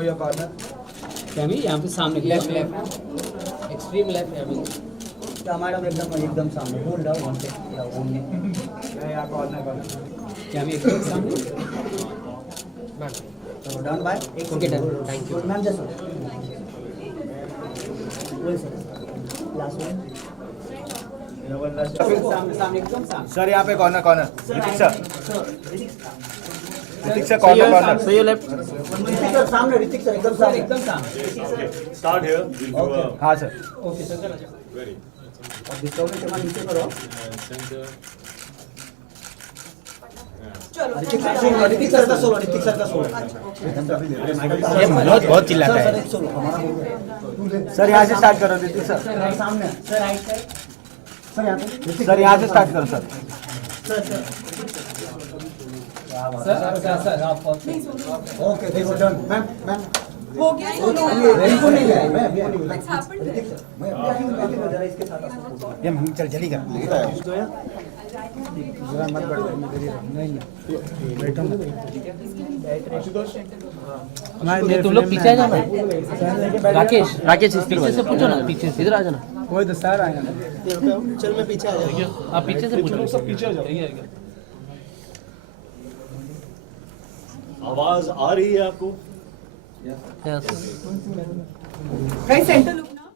know your corner. यामी यहाँ पे सामने लेफ्ट एक्सट्रीम लेफ्ट यामी मैडम एकदम सामने होल्ड डाउन वन से ओनली या कॉर्नर यामी एकदम सामने so done by okay done thank you ma'am just last one सामने एकदम सामने सर यहाँ पे corner Hrithik sir corner so you left Hrithik sir सामने ऋतिक सर एकदम सामने Start here. We'll do a हाँ सर ओके सर very अब डिस्कवरी के बाद नीचे करो center. ऋतिक सर का सोलो ये मनोज बहुत चिल्लाता है सर यहाँ से स्टार्ट करो ऋतिक सर सामने सर राइट साइड सर यहाँ से स्टार्ट करो सर सर ओके देखो डन मैम हो गया सोलो बिल्कुल नहीं है मैं अभी What's happened? मैं अभी जरा इसके साथ ये चल जल्दी कर जरा मत बैठो नहीं बैठो ये तुम लोग पीछे आ जाना राकेश पीछे से पूछो ना पीछे से इधर आ जाना कोई तो सर आएगा चल मैं पीछे आ जाऊंगा आप पीछे से पूछो सब पीछे आ जाओ आवाज आ रही है आपको? Guys, center look now.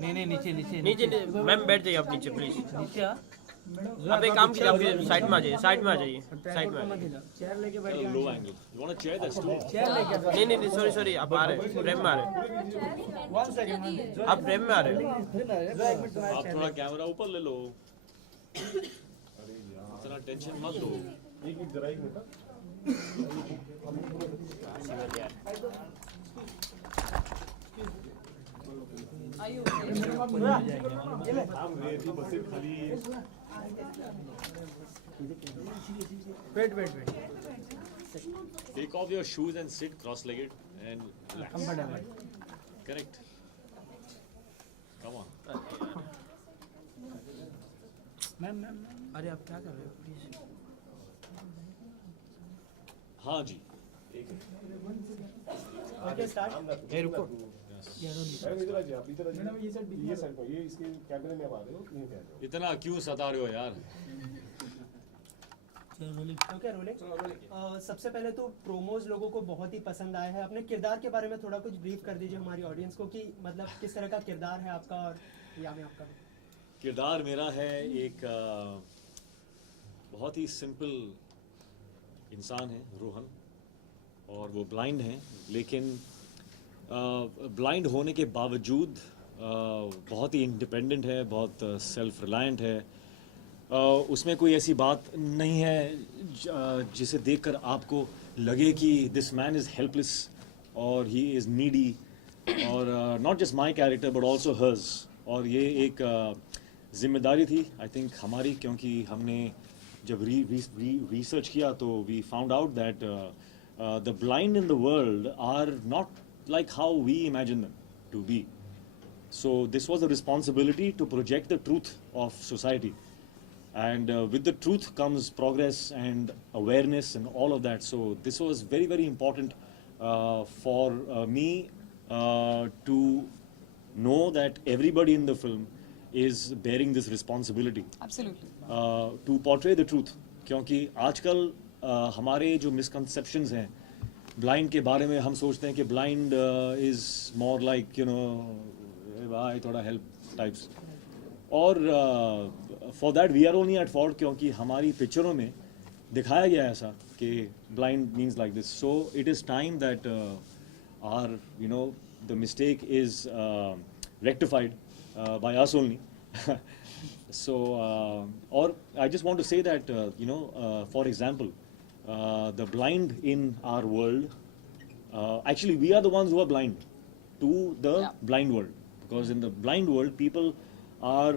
नहीं नीचे मैम बैठ जाइए आप नीचे प्लीज नीचे आप एक काम कीजिए आप साइड में आ जाइए साइड में आ जाइए चेयर लेके बैठ Low angle. You want a chair? That's too. Chair लेके नहीं सॉरी आप आ रहे हैं फ्रेम में आ रहे हैं आप फ्रेम में आ रहे हैं आप थोड़ा कैमरा ऊपर ले लो. इतना टेंशन मत लो. Are you okay? wait Take off your shoes and sit cross-legged and relax. Correct. Come on. Ma'am अरे आप क्या कर रहे हो प्लीज हाँ जी. ओके स्टार्ट ए रुको मैडम ये साइड पर ये इसके कैमरे में आ रहे हो यहीं पे आ जाओ इतना क्यों सता रहे हो यार? ओके रोलिंग सबसे पहले तो प्रोमोज लोगों को बहुत ही पसंद आया है. अपने किरदार के बारे में थोड़ा कुछ ब्रीफ कर दीजिए हमारी ऑडियंस को कि मतलब किस तरह का किरदार है आपका और यामी आपका. किरदार मेरा है एक बहुत ही सिंपल इंसान है रोहन और वो ब्लाइंड है लेकिन ब्लाइंड होने के बावजूद बहुत ही इंडिपेंडेंट है, बहुत सेल्फ रिलायंट है. उसमें कोई ऐसी बात नहीं है जिसे देखकर आपको लगे कि दिस मैन इज़ हेल्पलेस और ही इज़ नीडी और not just my character but also hers. और ये एक जिम्मेदारी थी आई थिंक हमारी क्योंकि हमने जब रिसर्च किया तो we found out that the blind in the world are not like how we imagine them to be. So this was a responsibility to project the truth of society, and with the truth comes progress and awareness and all of that. So this was very, very important for me to know that everybody in the film is bearing this responsibility. Absolutely. To portray the truth. क्योंकि आजकल हमारे जो misconceptions हैं blind के बारे में हम सोचते हैं कि blind is more like you know भाई थोड़ा हेल्प टाइप्स और for that we are only at fault क्योंकि हमारी पिक्चरों में दिखाया गया ऐसा कि blind means like this. So it is time that are you know the mistake is rectified by us only. So और I just want to say that you know for example the blind in our world, actually we are the ones who are blind to the blind world, because in the blind world people are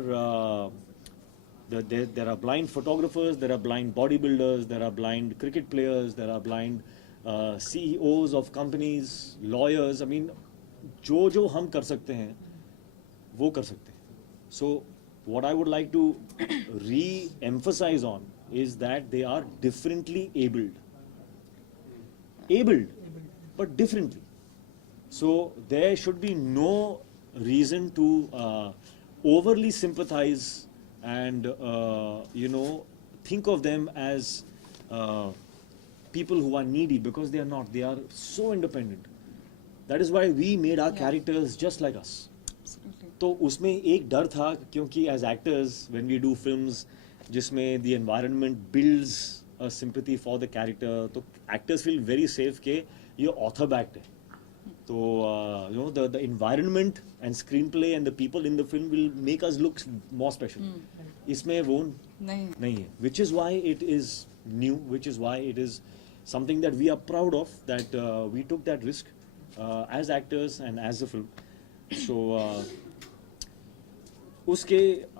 there are blind photographers, there are blind bodybuilders, there are blind cricket players, there are blind CEOs of companies, lawyers. I mean जो हम कर सकते हैं वो कर सकते हैं. So what I would like to re-emphasize on is that they are differently abled, but differently. So there should be no reason to overly sympathize and think of them as people who are needy, because they are not. They are so independent. That is why we made our characters just like us. तो उसमें एक डर था, क्योंकि as actors when we do films जिसमें the environment builds a sympathy for the character, तो actors feel very safe कि ये author backed है. So the environment and screenplay and the people in the film will make us look more special. इसमें वो नहीं है, which is why it is new, which is why it is something that we are proud of, that we took that risk as actors and as a film. So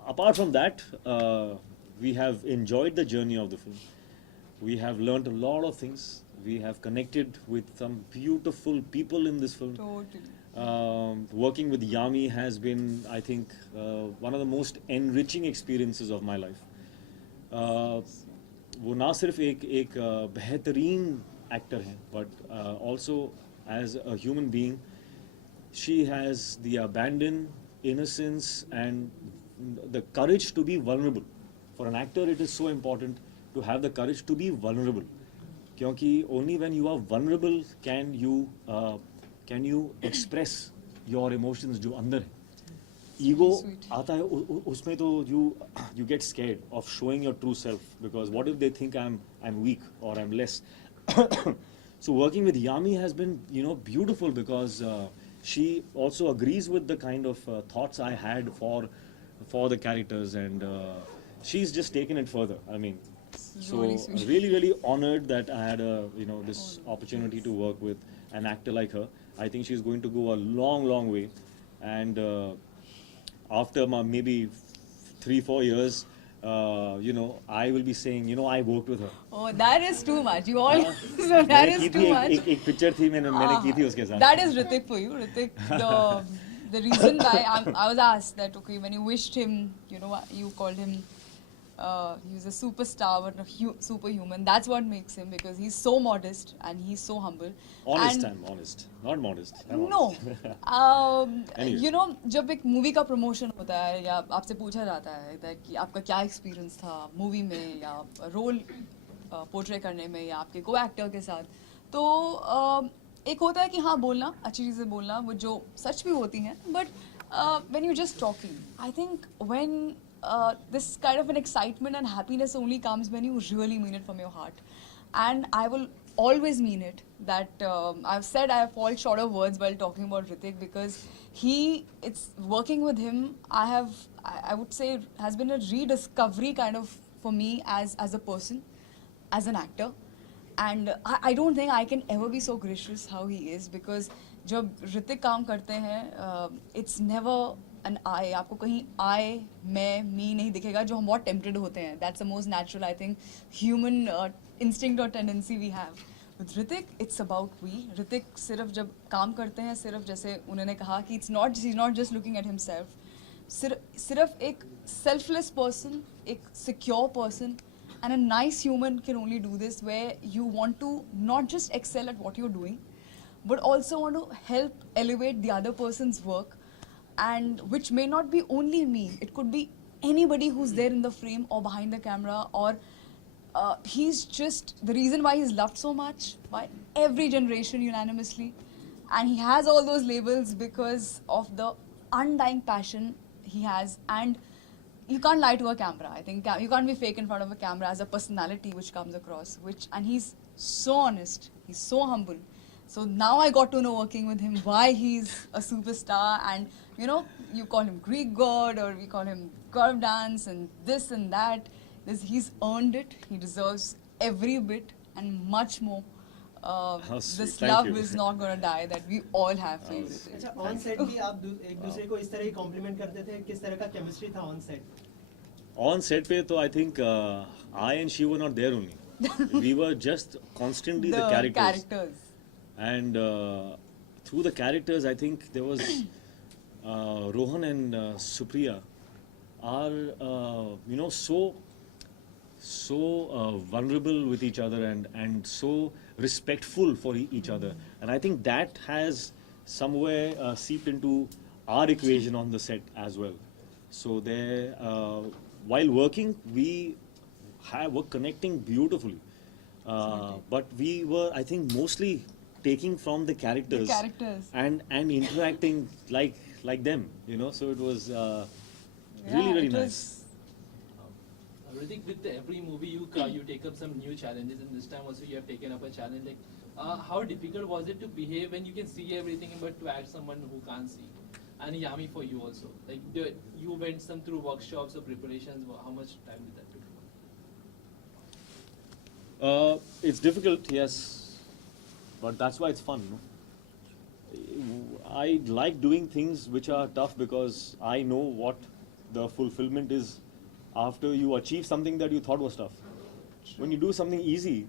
apart from that, we have enjoyed the journey of the film. We have learned a lot of things. We have connected with some beautiful people in this film. Totally. Working with Yami has been, I think, one of the most enriching experiences of my life. वो ना सिर्फ एक बेहतरीन actor हैं, but also as a human being, she has the abandon, innocence and the courage to be vulnerable. For an actor, it is so important to have the courage to be vulnerable. क्योंकि only when you are vulnerable can you express your emotions जो अंदर है. Ego आता है उसमें तो you get scared of showing your true self, because what if they think I'm weak or I'm less. So working with Yami has been beautiful, because she also agrees with the kind of thoughts I had for the characters, and she's just taken it further. I mean, so really honored that I had this opportunity to work with an actor like her. I think she's going to go a long way, and after maybe 3-4 years, I will be saying, I worked with her. Oh, that is too much. You all, so that is too much. एक picture थी मैंने की थी उसके साथ. That is Hritik for you, Hritik. The reason why I was asked that, okay, when you wished him, you called him, he was a superstar but a superhuman. That's what makes him, because he's so modest and he's so humble. Honest, I'm honest, not modest. No. Anyway. जब एक movie का promotion होता है या आपसे पूछा जाता है कि आपका क्या एक्सपीरियंस था मूवी में या रोल पोर्ट्रे करने में या आपके को एक्टर के साथ, तो एक होता है कि हाँ बोलना, अच्छी चीज़ें बोलना, वो जो सच भी होती हैं, but when you just talking, I think when this kind of an excitement and happiness only comes when you really mean it from your heart. And I will always mean it, that I've said I fall short of words while talking about Hritik, because it's working with him, I would say has been a rediscovery kind of for me as a person, as an actor. And I don't think I can ever be so gracious how he is, because जब Hritik काम करते हैं, it's never an I. आपको कहीं I, मैं, me नहीं दिखेगा, जो हम बहुत tempted होते हैं. That's the most natural, I think, human instinct or tendency we have. With Hritik, it's about we. Hritik सिर्फ जब काम करते हैं, सिर्फ जैसे उन्होंने कहा कि he's not just looking at himself. सिर्फ एक selfless person, एक secure person, and a nice human can only do this, where you want to not just excel at what you're doing, but also want to help elevate the other person's work. And which may not be only me, it could be anybody who's there in the frame or behind the camera, or he's just the reason why he's loved so much by every generation unanimously, and he has all those labels because of the undying passion he has. And you can't lie to a camera. I think you can't be fake in front of a camera as a personality which comes across, and he's so honest, he's so humble. So now I got to know, working with him, why he's a superstar. And you call him Greek god, or we call him curve dance and this and that. He's earned it. He deserves every bit and much more. This love is not going to die, that we all have for you. अच्छा, on set भी आप एक दूसरे को इस तरह ही complement करते थे? किस तरह का केमिस्ट्री था ऑन सेट? On set पे तो I think I and she were not there only. We were just constantly the characters. And through the characters, I think there was Rohan and Supriya are so vulnerable with each other and so respectful for each other, and I think that has somewhere seeped into our equation on the set as well. So there, while working, we were connecting beautifully, but we were, I think, mostly taking from the characters, and interacting like them, So it was really it nice. was- Hritik, with every movie you take up some new challenges, and this time also you have taken up a challenge. Like, how difficult was it to behave when you can see everything, but to act someone who can't see? And Yami, for you also, like you went through workshops or preparations. How much time did that take? It's difficult, yes, but that's why it's fun. No? I like doing things which are tough because I know what the fulfillment is after you achieve something that you thought was tough. When you do something easy,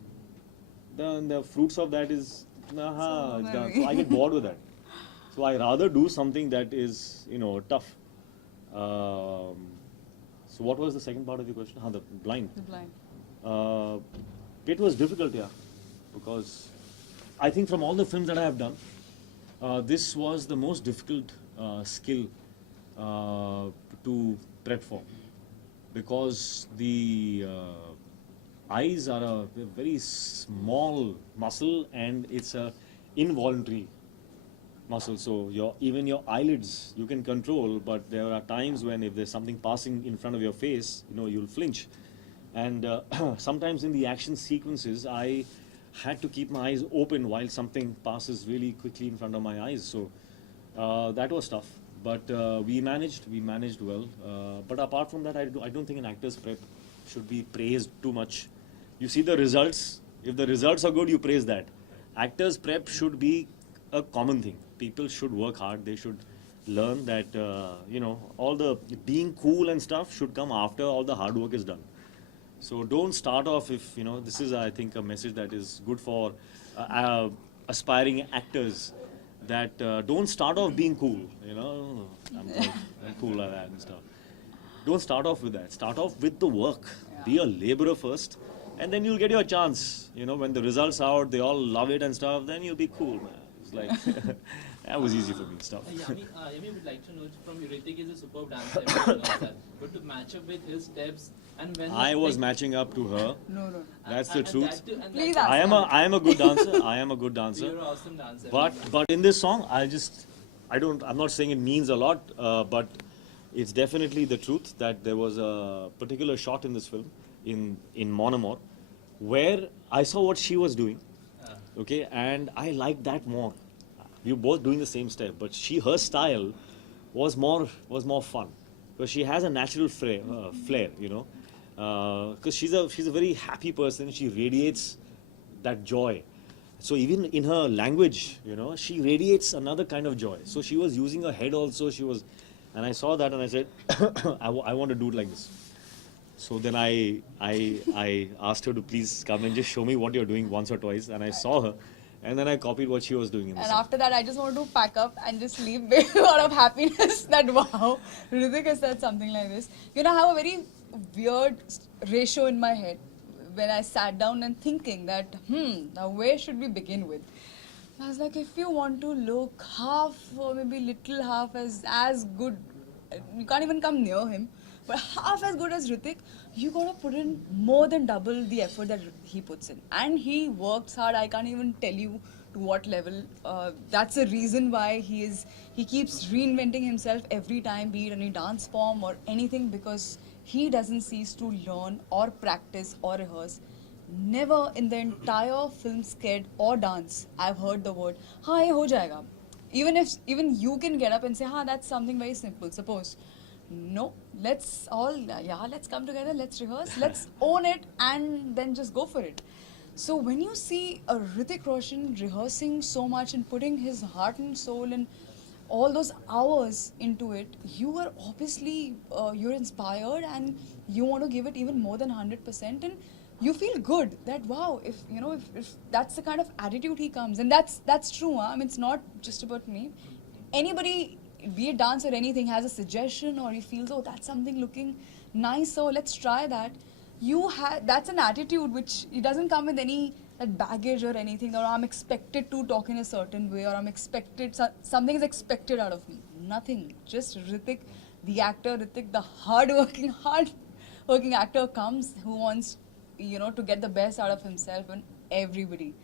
then the fruits of that is, it's done. So I get bored with that. So I rather do something that is, tough. So what was the second part of the question? The blind. The blind. It was difficult, yeah, because I think from all the films that I have done, this was the most difficult skill to prep for, because the eyes are a very small muscle and it's a involuntary muscle. So even your eyelids you can control, but there are times when if there's something passing in front of your face, you'll flinch. And sometimes in the action sequences, I had to keep my eyes open while something passes really quickly in front of my eyes. So that was tough, but we managed well. But apart from that, I don't think an actor's prep should be praised too much. You see the results. If the results are good, you praise that. Actors' prep should be a common thing. People should work hard. They should learn that all the being cool and stuff should come after all the hard work is done. So don't start off if, this is, I think, a message that is good for aspiring actors, that don't start off being cool, I'm cool like that and stuff. Don't start off with that. Start off with the work. Yeah. Be a laborer first, and then you'll get your chance. When the results are out, they all love it and stuff, then you'll be cool, man. It's like, that was easy for me, stuff. Yami would like to know from you, Hritik is a superb dancer, but to match up with his steps, and when I was matching up to her. No. That's the truth. Please ask I am a good dancer. I am a good dancer. You're an awesome dancer. But in this song, I'm not saying it means a lot, but it's definitely the truth that there was a particular shot in this film, in Mon Amour, where I saw what she was doing, okay, and I liked that more. We were both doing the same step, but her style was more fun, because she has a natural flair, because she's a very happy person. She radiates that joy. So even in her language, she radiates another kind of joy. So she was using her head also. And I saw that and I said, I want to do it like this. So then I asked her to please come and just show me what you're doing once or twice. And I saw her, and then I copied what she was doing in the And song. after that, I just wanted to pack up and just leave out of happiness that wow, Hritik has said something like this. I have a very weird ratio in my head when I sat down and thinking that, now where should we begin with? I was like, if you want to look half or maybe little half as good, you can't even come near him, but half as good as Hritik, you gotta put in more than double the effort that he puts in. And he works hard. I can't even tell you to what level. That's the reason why he keeps reinventing himself every time, be it any dance form or anything, because he doesn't cease to learn or practice or rehearse. Never in the entire film sked or dance I've heard the word "हाँ ये हो जाएगा." Even you can get up and say "हाँ, that's something very simple." Suppose, no, let's come together, let's rehearse, let's own it, and then just go for it. So when you see a Hritik Roshan rehearsing so much and putting his heart and soul and all those hours into it, you are obviously you're inspired and you want to give it even more than 100%, and you feel good that wow, if that's the kind of attitude he comes, and that's true. I mean, it's not just about me. Anybody be it dance or anything, has a suggestion or he feels, oh, that's something looking nice, so let's try that. That's an attitude which it doesn't come with any that baggage or anything, or I'm expected to talk in a certain way, or I'm expected, something is expected out of me. Nothing. Just Hritik, the actor, Hritik, the hard-working actor comes who wants, you know, to get the best out of himself and everybody.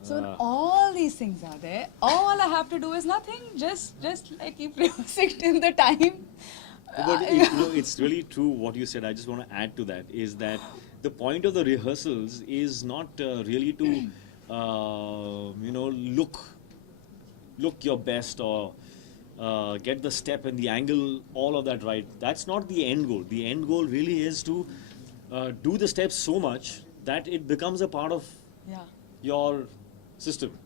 So when all these things are there, all I have to do is nothing. Just like keep rehearsing till the time. But it's really true what you said. I just want to add to that is that the point of the rehearsals is not really to look your best or get the step and the angle, all of that right. That's not the end goal. The end goal really is to do the steps so much that it becomes a part of your system.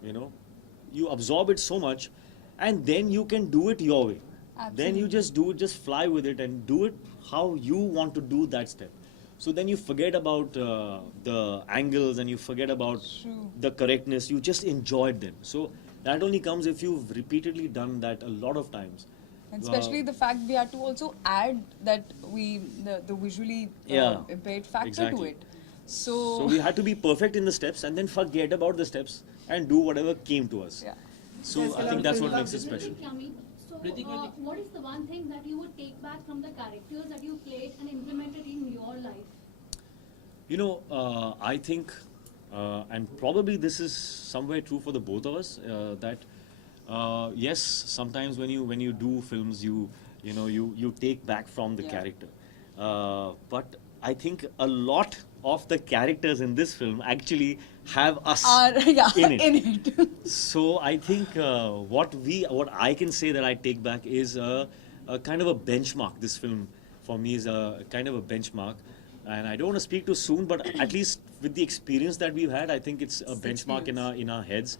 You absorb it so much, and then you can do it your way. Absolutely. Then you just do it, just fly with it and do it how you want to do that step. So then you forget about the angles and you forget about the correctness. You just enjoy it then. So that only comes if you've repeatedly done that a lot of times. And especially the fact we had to also add that the visually impaired factor to it. So we had to be perfect in the steps and then forget about the steps and do whatever came to us. Yeah. So I think that's what makes it special. Yami, so what is the one thing that you would take back from the characters that you played and implemented in your life? I think, and probably this is somewhere true for the both of us, that yes, sometimes when you do films, you take back from the character. But I think a lot of the characters in this film actually have us in it. So I think what I can say that I take back is a kind of a benchmark. This film for me is a kind of a benchmark. And I don't want to speak too soon, but at least with the experience that we've had, I think it's a benchmark in our heads.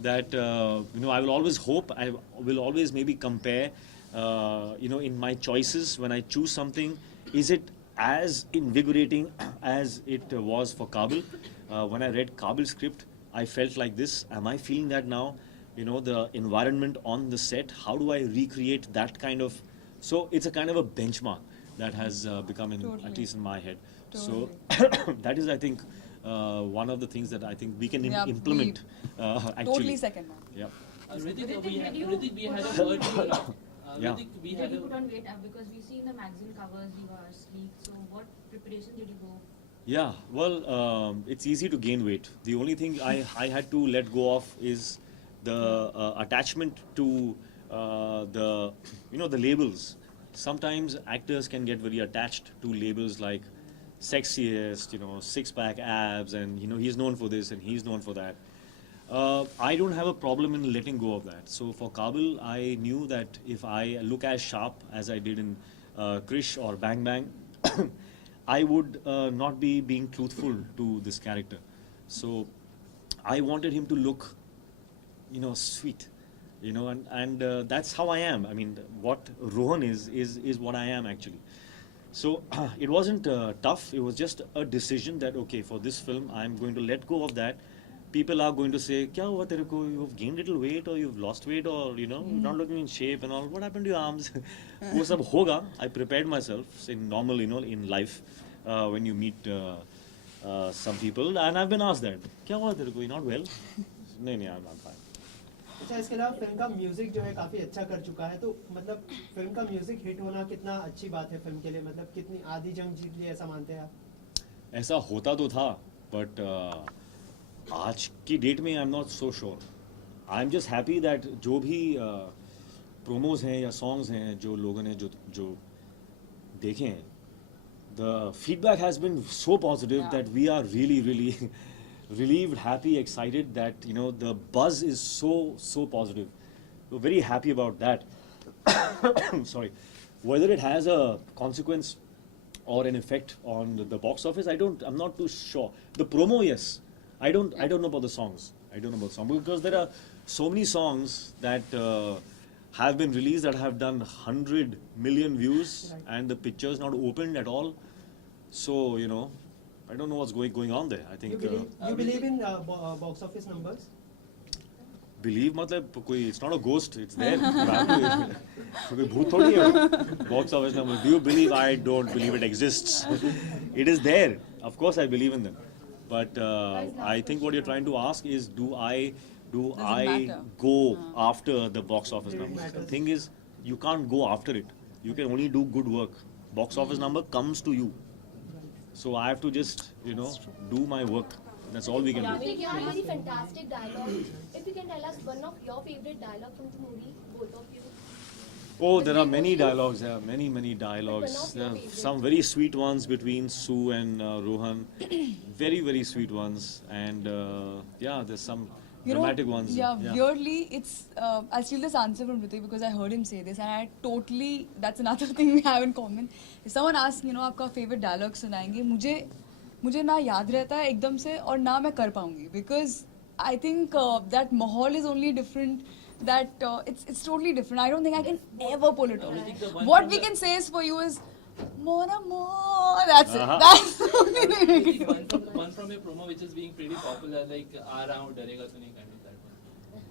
That I will always hope, I will always maybe compare, in my choices when I choose something, is it as invigorating as it was for Kabil? When I read Kabil's script, I felt like this. Am I feeling that now? The environment on the set. How do I recreate that kind of? So it's a kind of a benchmark that has become, at least in my head. So that is, I think, one of the things that I think we can implement. Actually. Totally second. Yeah. Hritik, we had a word to you. Hritik, we had Did you a put on weight because we see in the magazine covers you are sleek. So what preparation did you go? Yeah, well, it's easy to gain weight. The only thing I had to let go of is the attachment to the labels. Sometimes actors can get very attached to labels like sexiest, six-pack abs, and he's known for this and he's known for that. I don't have a problem in letting go of that. So for Kabil, I knew that if I look as sharp as I did in Krish or Bang Bang, I would not be being truthful to this character. So I wanted him to look, sweet, and that's how I am. I mean, what Rohan is what I am actually. So it wasn't tough. It was just a decision that, okay, for this film, I'm going to let go of that. People are going to say, "Kya hua tere ko? You've gained little weight, or you've lost weight, or you're not looking in shape and all. What happened to your arms?" Wo sab hoga. I prepared myself in normal, in life, when you meet some people, and I've been asked that, "Kya hua tere ko? You're not well?" No, I'm fine. अच्छा, इसके अलावा film का music जो है काफी अच्छा कर चुका है, तो मतलब फिल्म का म्यूजिक हिट होना कितना अच्छी बात है फिल्म के लिए, मतलब कितनी आधी जंग जीत ली ऐसा मानते हैं आप? ऐसा होता तो था, बट आज की डेट में I am not so sure. I am just happy that जो भी प्रोमोज हैं या सॉन्ग्स हैं जो लोगों ने जो देखे हैं, the feedback has been so positive that we are really really relieved, happy, excited that the buzz is so positive. We're very happy about that. Sorry, whether it has a consequence or an effect on the box office, I'm not too sure. The promo, yes. I don't know about the songs. I don't know about songs because there are so many songs that have been released that have done 100 million views, and the picture's not opened at all. So I don't know what's going on there. I think you believe in box office numbers? Believe मतलब कोई, it's not a ghost, it's there. कोई भूत थोड़ी है. Box office number. Do you believe? I don't believe it exists. It is there. Of course, I believe in them. But I think what you're trying to ask is, do I matter? go after the box office number? The thing is, you can't go after it. You can only do good work. Box office number comes to you. So I have to just, do my work. That's all we can do. Hritik, you have very fantastic dialogue. If you can tell us one of your favorite dialogue from the movie, both of you. Oh, there are many dialogues. There are many dialogues. There are some very sweet ones between Sue and Rohan. Very sweet ones. And there's some dramatic ones. Yeah, weirdly, it's. I'll steal this answer from Hritik because I heard him say this, and I totally. That's another thing we have in common. If someone asks, आपका favorite dialogue सुनाएंगे, मुझे ना याद रहता है एकदम से और ना मैं कर पाऊंगी, because I think that mahal is only different. That it's totally different. I don't think I can ever pull it off. What we can say is for you is more. That's it. That's the only thing we can do. One from a promo which is being pretty popular, like "Aa raha hu, darega to nahi karni."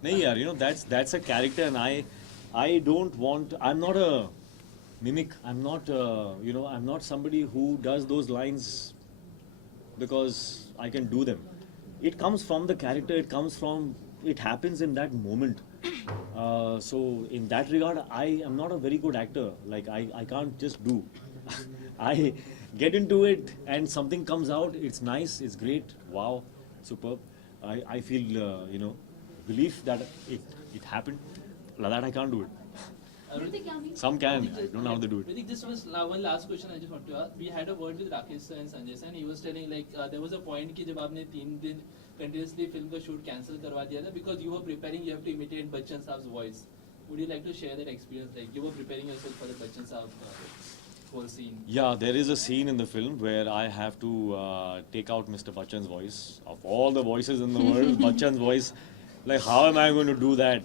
नहीं यार, that's a character, and I don't want. I'm not a mimic. I'm not I'm not somebody who does those lines because I can do them. It comes from the character. It happens in that moment. So in that regard, I am not a very good actor. Like I can't just do. I get into it and something comes out. It's nice. It's great. Wow, superb. I feel relief that it happened. Like that I can't do it. Hritik, Yami. Some can. I don't know how they do it. Hritik, just one last question I just want to ask. We had a word with Rakesh sir and Sanjay sir, and he was telling there was a point कि जब आपने 3 दिन continuously film का shoot cancel करवा दिया था because you were preparing, you have to imitate Bachchan Saab's voice. Would you like to share that experience? Like you were preparing yourself for the Bachchan Saab whole scene. Yeah, there is a scene in the film where I have to take out Mr. Bachchan's voice. Of all the voices in the world, Bachchan's voice. Like how am I going to do that?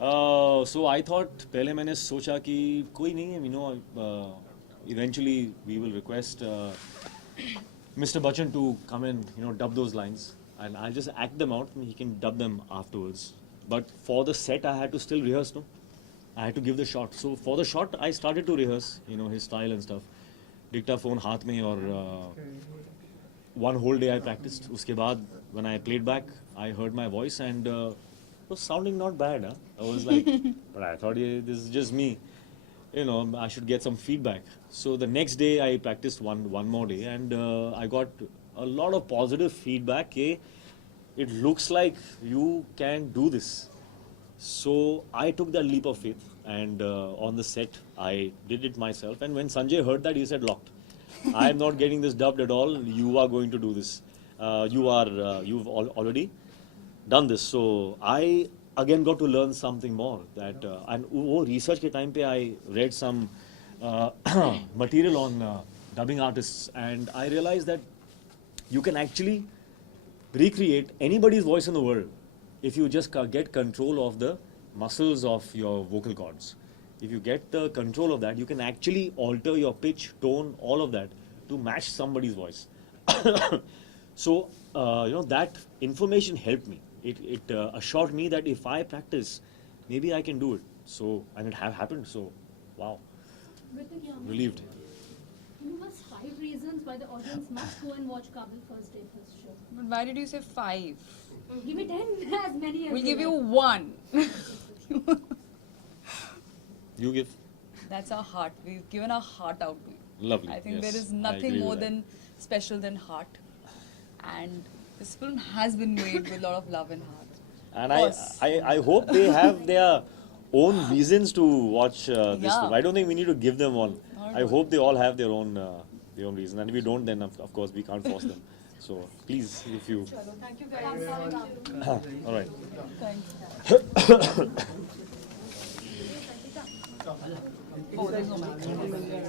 So I thought, पहले मैंने सोचा कि कोई नहीं है, eventually we will request Mr. Bachchan to come and dub those lines, and I'll just act them out and he can dub them afterwards. But for the set I had to still rehearse, no? I had to give the shot. So for the shot I started to rehearse, his style and stuff. Dictaphone हाथ में और one whole day I practiced. उसके बाद when I played back, I heard my voice and it was sounding not bad. Huh? I was like, but I thought this is just me. I should get some feedback. So the next day I practiced one more day and I got a lot of positive feedback. It looks like you can do this. So I took that leap of faith and on the set I did it myself. And when Sanjay heard that, he said, locked. I am not getting this dubbed at all. You are going to do this. You've already done this. So I again got to learn something more. That and वो research के time पे I read some material on dubbing artists, and I realized that you can actually recreate anybody's voice in the world if you just get control of the muscles of your vocal cords. If you get the control of that, you can actually alter your pitch, tone, all of that to match somebody's voice. So that information helped me. It assured me that if I practice, maybe I can do it. So, and it happened. So, wow, Hritik, Yami. relieved. Give us 5 reasons why the audience must go and watch Kabil first day first show. But why did you say 5? Give me 10, as many as We'll you give you like. 1. You give. That's our heart. We've given our heart out to you. Lovely. I think yes, there is I nothing agree more with that. than special than heart. And this film has been made with a lot of love and heart. And Of course. I hope they have their own reasons to watch this Yeah. film. I don't think we need to give them one. Not I at all. hope they all have their own reason. And if we don't, then of course we can't force them. So please, if you. Thank you guys. All right. Thanks.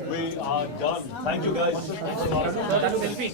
We are done. Thank you guys. Thanks a lot. Selfie.